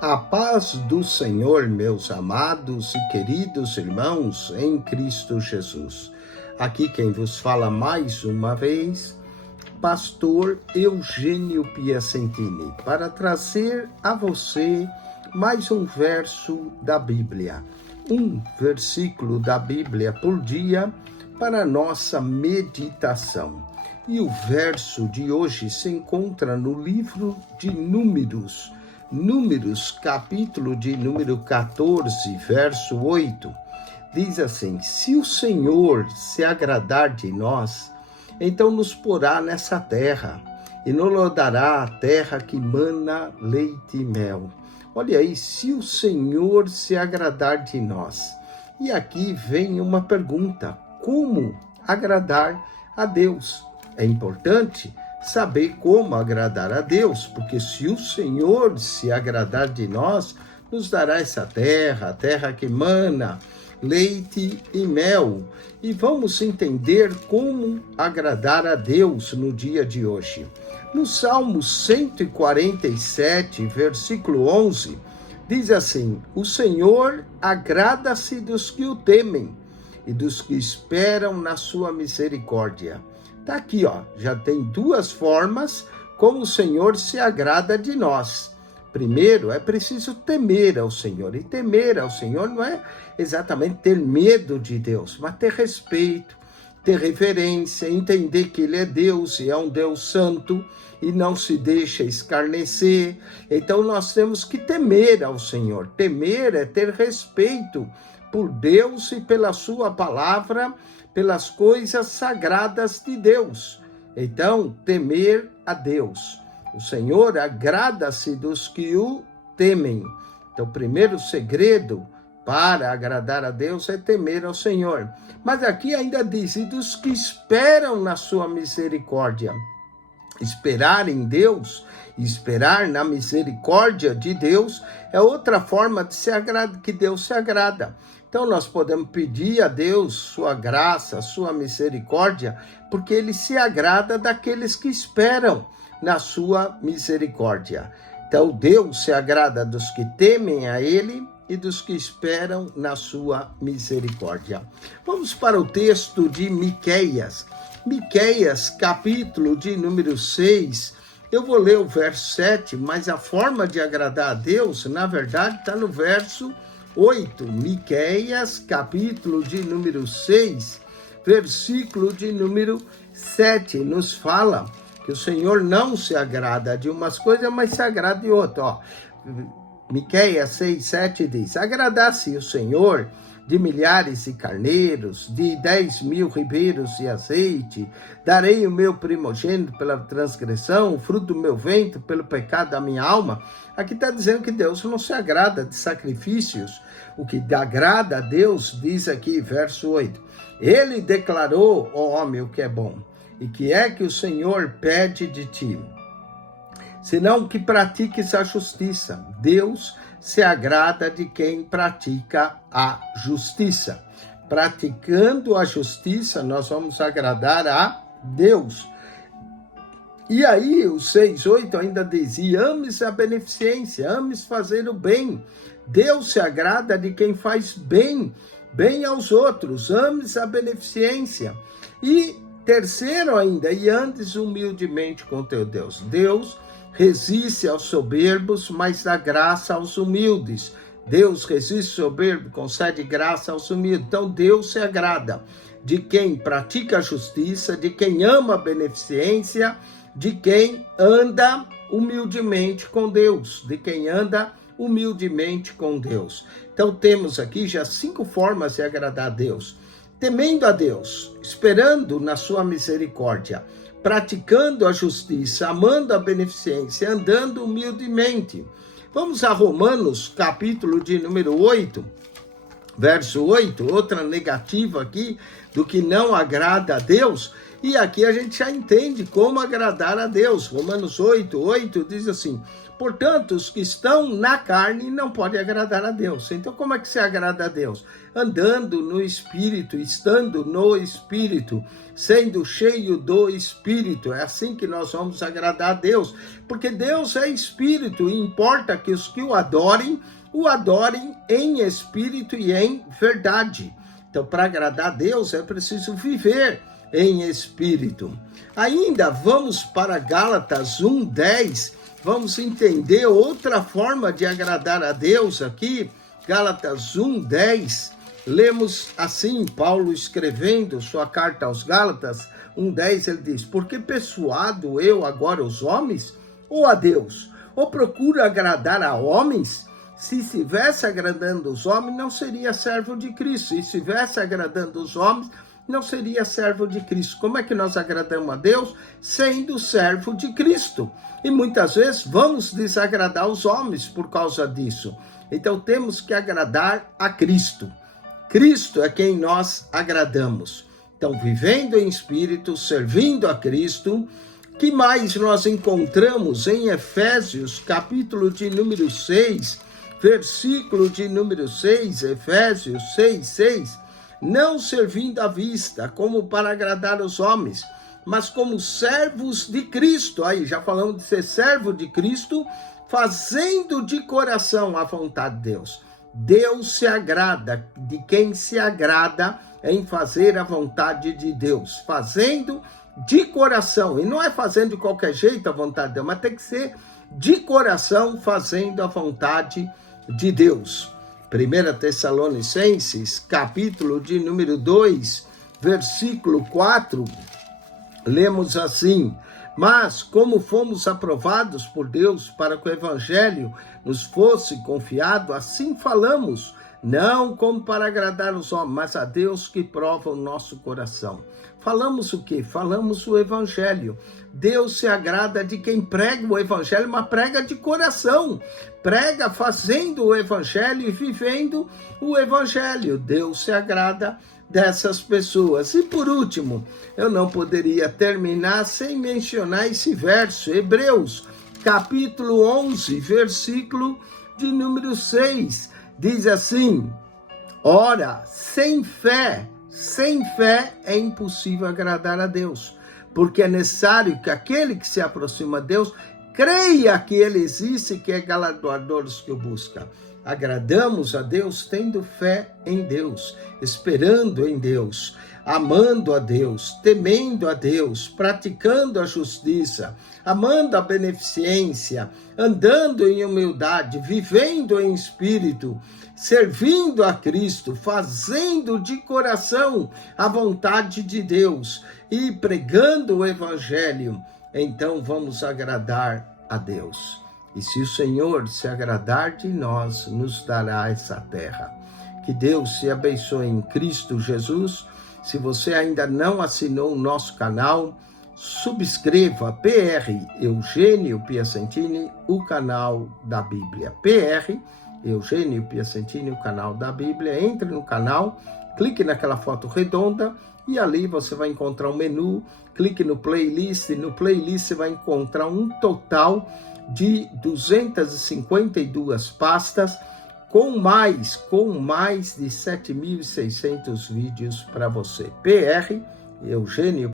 A paz do Senhor, meus amados e queridos irmãos em Cristo Jesus. Aqui quem vos fala mais uma vez, pastor Eugênio Piacentini, para trazer a você mais um verso da Bíblia. Um versículo da Bíblia por dia para nossa meditação. E o verso de hoje se encontra no livro de Números, capítulo de número 14, verso 8, diz assim: se o Senhor se agradar de nós, então nos porá nessa terra, e nos dará a terra que mana leite e mel. Olha aí, se o Senhor se agradar de nós. E aqui vem uma pergunta: como agradar a Deus? É importante saber como agradar a Deus, porque se o Senhor se agradar de nós, nos dará essa terra, a terra que mana leite e mel. E vamos entender como agradar a Deus no dia de hoje. No Salmo 147, versículo 11, diz assim: o Senhor agrada-se dos que o temem e dos que esperam na sua misericórdia. Tá aqui, já tem duas formas como o Senhor se agrada de nós. Primeiro, é preciso temer ao Senhor. E temer ao Senhor não é exatamente ter medo de Deus, mas ter respeito, ter reverência, entender que Ele é Deus e é um Deus santo e não se deixa escarnecer. Então nós temos que temer ao Senhor. Temer é ter respeito por Deus e pela sua palavra, pelas coisas sagradas de Deus. Então, temer a Deus. O Senhor agrada-se dos que o temem. Então, o primeiro segredo para agradar a Deus é temer ao Senhor. Mas aqui ainda diz: e dos que esperam na sua misericórdia. Esperar em Deus, esperar na misericórdia de Deus é outra forma de que Deus se agrada. Então nós podemos pedir a Deus sua graça, sua misericórdia, porque Ele se agrada daqueles que esperam na sua misericórdia. Então Deus se agrada dos que temem a Ele e dos que esperam na sua misericórdia. Vamos para o texto de Miqueias. Miqueias, capítulo de número 6, eu vou ler o verso 7, mas a forma de agradar a Deus, na verdade, está no verso 8. Miqueias, capítulo de número 6, versículo de número 7, nos fala que o Senhor não se agrada de umas coisas, mas se agrada de outras. Miqueias 6, 7 diz: agradar-se o Senhor de milhares de carneiros, de 10.000 ribeiros de azeite, darei o meu primogênito pela transgressão, o fruto do meu ventre pelo pecado da minha alma. Aqui está dizendo que Deus não se agrada de sacrifícios. O que agrada a Deus, diz aqui, verso 8, ele declarou, ó homem, o que é bom, e que é que o Senhor pede de ti, senão que pratiques a justiça. Deus se agrada de quem pratica a justiça. Praticando a justiça, nós vamos agradar a Deus. E aí, o 6:8 ainda diz: e ames a beneficência, ames fazer o bem. Deus se agrada de quem faz bem aos outros, ames a beneficência. E terceiro ainda, e andes humildemente com teu Deus. Deus resiste aos soberbos, mas dá graça aos humildes. Deus resiste ao soberbo, concede graça aos humildes. Então Deus se agrada de quem pratica a justiça, de quem ama a beneficência, de quem anda humildemente com Deus, Então temos aqui já 5 formas de agradar a Deus: temendo a Deus, esperando na sua misericórdia, praticando a justiça, amando a beneficência, andando humildemente. Vamos a Romanos, capítulo de número 8, verso 8, outra negativa aqui do que não agrada a Deus. E aqui a gente já entende como agradar a Deus. Romanos 8:8 diz assim: Portanto, os que estão na carne não podem agradar a Deus. Então, como é que se agrada a Deus? Andando no Espírito, estando no Espírito, sendo cheio do Espírito. É assim que nós vamos agradar a Deus, porque Deus é Espírito e importa que os que o adorem em Espírito e em verdade. Então, para agradar a Deus, é preciso viver em Espírito. Ainda vamos para Gálatas 1:10, vamos entender outra forma de agradar a Deus aqui. Gálatas 1:10, lemos assim, Paulo escrevendo sua carta aos Gálatas 1:10, ele diz: porque persuado eu agora os homens ou a Deus? Ou procuro agradar a homens? Se estivesse agradando os homens, não seria servo de Cristo. E se estivesse agradando os homens, não seria servo de Cristo. Como é que nós agradamos a Deus? Sendo servo de Cristo. E muitas vezes vamos desagradar os homens por causa disso. Então temos que agradar a Cristo. Cristo é quem nós agradamos. Então, vivendo em Espírito, servindo a Cristo. Que mais nós encontramos em Efésios, capítulo de número 6, versículo de número 6, Efésios 6:6, não servindo à vista, como para agradar os homens, mas como servos de Cristo. Aí já falamos de ser servo de Cristo, fazendo de coração a vontade de Deus. Deus se agrada de quem se agrada em fazer a vontade de Deus, fazendo de coração. E não é fazendo de qualquer jeito a vontade de Deus, mas tem que ser de coração, fazendo a vontade de Deus. 1 Tessalonicenses, capítulo de número 2, versículo 4, lemos assim: mas como fomos aprovados por Deus para que o evangelho nos fosse confiado, assim falamos, não como para agradar os homens, mas a Deus que prova o nosso coração. Falamos o quê? Falamos o evangelho. Deus se agrada de quem prega o evangelho, mas prega de coração. Prega fazendo o evangelho e vivendo o evangelho. Deus se agrada dessas pessoas. E por último, eu não poderia terminar sem mencionar esse verso, Hebreus, capítulo 11, versículo de número 6. Diz assim: ora, sem fé é impossível agradar a Deus, porque é necessário que aquele que se aproxima de Deus creia que ele existe e que é galardoador dos que o buscam. Agradamos a Deus tendo fé em Deus, esperando em Deus, amando a Deus, temendo a Deus, praticando a justiça, amando a beneficência, andando em humildade, vivendo em espírito, servindo a Cristo, fazendo de coração a vontade de Deus e pregando o evangelho. Então vamos agradar a Deus. E se o Senhor se agradar de nós, nos dará essa terra. Que Deus te abençoe em Cristo Jesus. Se você ainda não assinou o nosso canal, subscreva PR Eugênio Piacentini, o canal da Bíblia. PR Eugênio Piacentini, o canal da Bíblia. Entre no canal, clique naquela foto redonda e ali você vai encontrar um menu. Clique no playlist. No playlist você vai encontrar um total de 252 pastas com mais de 7.600 vídeos para você. PR Eugênio